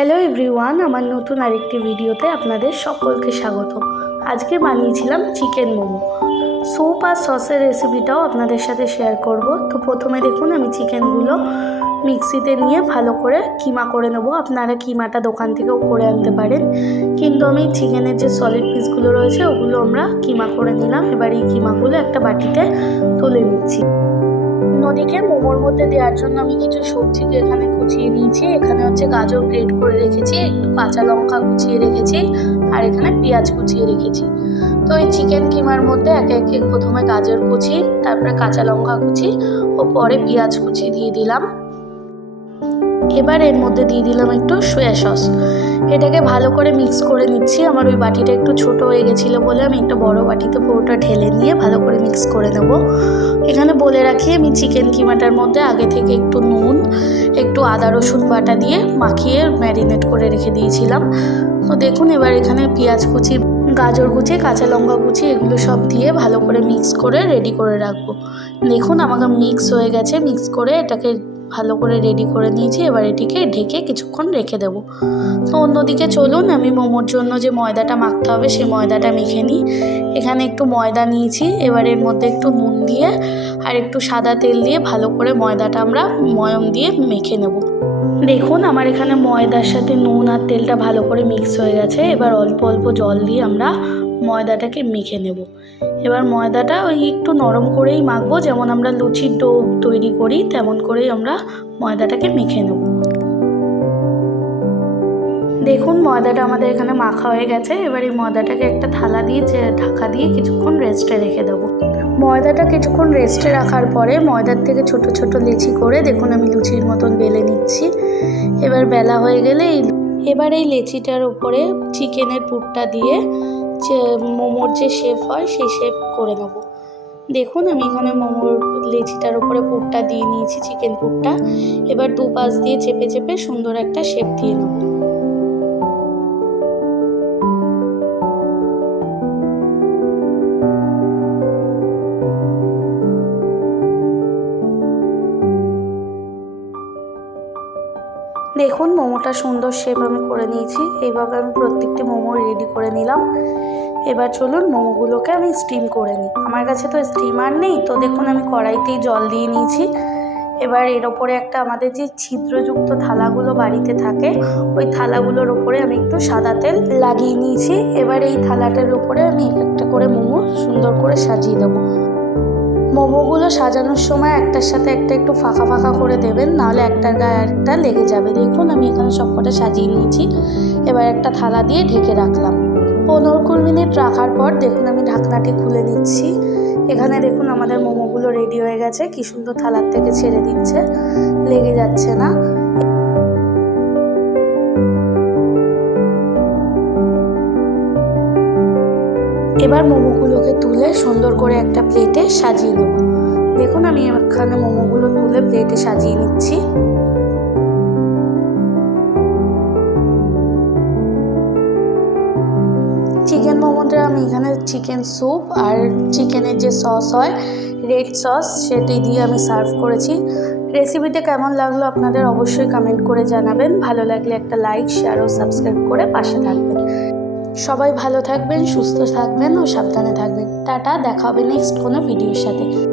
Hello everyone, আমার নতুন আরেকটি ভিডিওতে আপনাদের সকলকে স্বাগত। আজকে বানিয়েছিলাম চিকেন মোমো। স্যুপ আর সসের রেসিপিটাও আপনাদের সাথে শেয়ার করব। তো প্রথমে দেখুন, আমি চিকেনগুলো মিক্সিতে নিয়ে ভালো করে কিমা করে নেব। আপনারা কিমাটা দোকান থেকেও করে আনতে পারেন। কিন্তু আমি চিকেনের যে সলিড পিসগুলো রয়েছে, ওগুলো আমরা কিমা করে নিলাম। এবার এই কিমাগুলো একটা বাটিতে তুলে নিচ্ছি। অন্যদিকে মোমোর মধ্যে দেওয়ার জন্য আমি কিছু সবজিকে এখানে কুচিয়ে নিয়েছি। এখানে হচ্ছে গাজর গ্রেট করে রেখেছি, একটু কাঁচা লঙ্কা কুচিয়ে রেখেছি, আর এখানে পেঁয়াজ কুচিয়ে রেখেছি। তো এই চিকেন কিমার মধ্যে একে একে প্রথমে গাজর কুচি, তারপরে কাঁচা লঙ্কা কুচি ও পরে পেঁয়াজ কুচি দিয়ে দিলাম। এবার এর মধ্যে দিয়ে দিলাম একটু সোয়া সস এটাকে ভালো করে মিক্স করে নিচ্ছি। আমার ওই বাটিটা একটু ছোট হয়ে গেছিল বলে আমি একটা বড় বাটিতে পুরোটা ঢেলে নিয়ে ভালো করে মিক্স করে নেব। এখানে বলে রাখি, আমি চিকেন কিমাটার মধ্যে আগে থেকে একটু নুন, একটু আদা, রসুন বাটা দিয়ে মাখিয়ে ম্যারিনেট করে রেখে দিয়েছিলাম। তো দেখুন, এবার এখানে পেঁয়াজ কুচি, গাজর কুচি, কাঁচা লঙ্কা কুচি, এগুলো সব দিয়ে ভালো করে মিক্স করে রেডি করে রাখব। দেখুন, আমাকে মিক্স হয়ে গেছে। মিক্স করে এটাকে ভালো করে রেডি করে নিয়েছি এবার এটিকে ঢেকে কিছুক্ষণ রেখে দেব। তো অন্যদিকে চলুন, আমি মোমোর জন্য যে ময়দাটা মাখতে হবে, সেই ময়দাটা মেখে নিই। এখানে একটু ময়দা নিয়েছি, এবার এর মধ্যে একটু নুন দিয়ে আর একটু সাদা তেল দিয়ে ভালো করে ময়দাটা আমরা ময়ম দিয়ে মেখে নেব। দেখুন, আমার এখানে ময়দার সাথে নুন আর তেলটা ভালো করে মিক্স হয়ে গেছে। এবার অল্প অল্প জল দিয়ে আমরা ময়দাটাকে মেখে নেব। এবার ময়দাটা ওই একটু নরম করেই মাখবো, যেমন আমরা লুচির ডো তৈরি করি, তেমন করেই আমরা ময়দাটাকে মেখে নেব। দেখুন, ময়দাটা আমাদের এখানে মাখা হয়ে গেছে। এবার এই ময়দাটাকে একটা থালা দিয়ে ঢাকা দিয়ে কিছুক্ষণ রেস্টে রেখে দেবো। ময়দাটা কিছুক্ষণ রেস্টে রাখার পরে ময়দার থেকে ছোট ছোট লেচি করে, দেখুন আমি লুচির মতন বেলে নিচ্ছি। এবার বেলা হয়ে গেলে এই এবার এই লেচিটার উপরে চিকেনের পুরটা দিয়ে যে মোমোর যে শেপ হয় সেই শেপ করে নেব। দেখুন, আমি এখানে মোমোর লেচিটার উপরে পুরটা দিয়ে নিয়েছি চিকেন পুরটা। এবার দু পাশ দিয়ে চেপে চেপে সুন্দর একটা শেপ দিয়ে নেব। দেখুন, মোমোটা সুন্দর শেপ আমি করে নিয়েছি। এইভাবে আমি প্রত্যেকটি মোমো রেডি করে নিলাম। এবার চলুন, মোমোগুলোকে আমি স্টিম করে নিই। আমার কাছে তো স্টিমার নেই, তো দেখুন, আমি কড়াইতেই জল দিয়ে নিয়েছি। এবার এর ওপরে একটা আমাদের যে ছিদ্রযুক্ত থালাগুলো বাড়িতে থাকে, ওই থালাগুলোর ওপরে আমি একটু সাদা তেল লাগিয়ে নিয়েছি। এবার এই থালাটার ওপরে আমি এক একটা করে মোমো সুন্দর করে সাজিয়ে দেবো। মোমোগুলো সাজানোর সময় একটার সাথে একটা একটু ফাঁকা ফাঁকা করে দেবেন, নাহলে একটার গায়ে একটা লেগে যাবে। দেখুন, আমি এখানে সবকটা সাজিয়ে নিয়েছি। এবার একটা থালা দিয়ে ঢেকে রাখলাম। পনেরো কুড়ি মিনিট রাখার পর দেখুন, আমি ঢাকনাটি খুলে নিচ্ছি। এখানে দেখুন, আমাদের মোমোগুলো রেডি হয়ে গেছে। কী সুন্দর থালার থেকে ছেড়ে দিচ্ছে। লেগে যাচ্ছে না। এবার মোমোগুলোকে তুলে সুন্দর করে একটা প্লেটে সাজিয়ে নেব। দেখুন, আমি এখানে মোমোগুলো তুলে প্লেটে সাজিয়ে নিচ্ছি। চিকেন মোমোটা আমি এখানে চিকেন স্যুপ আর চিকেনের যে সস হয়, রেড সস, সেটি দিয়ে আমি সার্ভ করেছি। রেসিপিটা কেমন লাগল আপনাদের অবশ্যই কমেন্ট করে জানাবেন। ভালো লাগলে একটা লাইক, শেয়ার ও সাবস্ক্রাইব করে পাশে থাকবেন। সবাই ভালো থাকবেন, সুস্থ থাকবেন ও সাবধানে থাকবেন। টাটা, দেখা হবে নেক্সট কোনো ভিডিওর সাথে।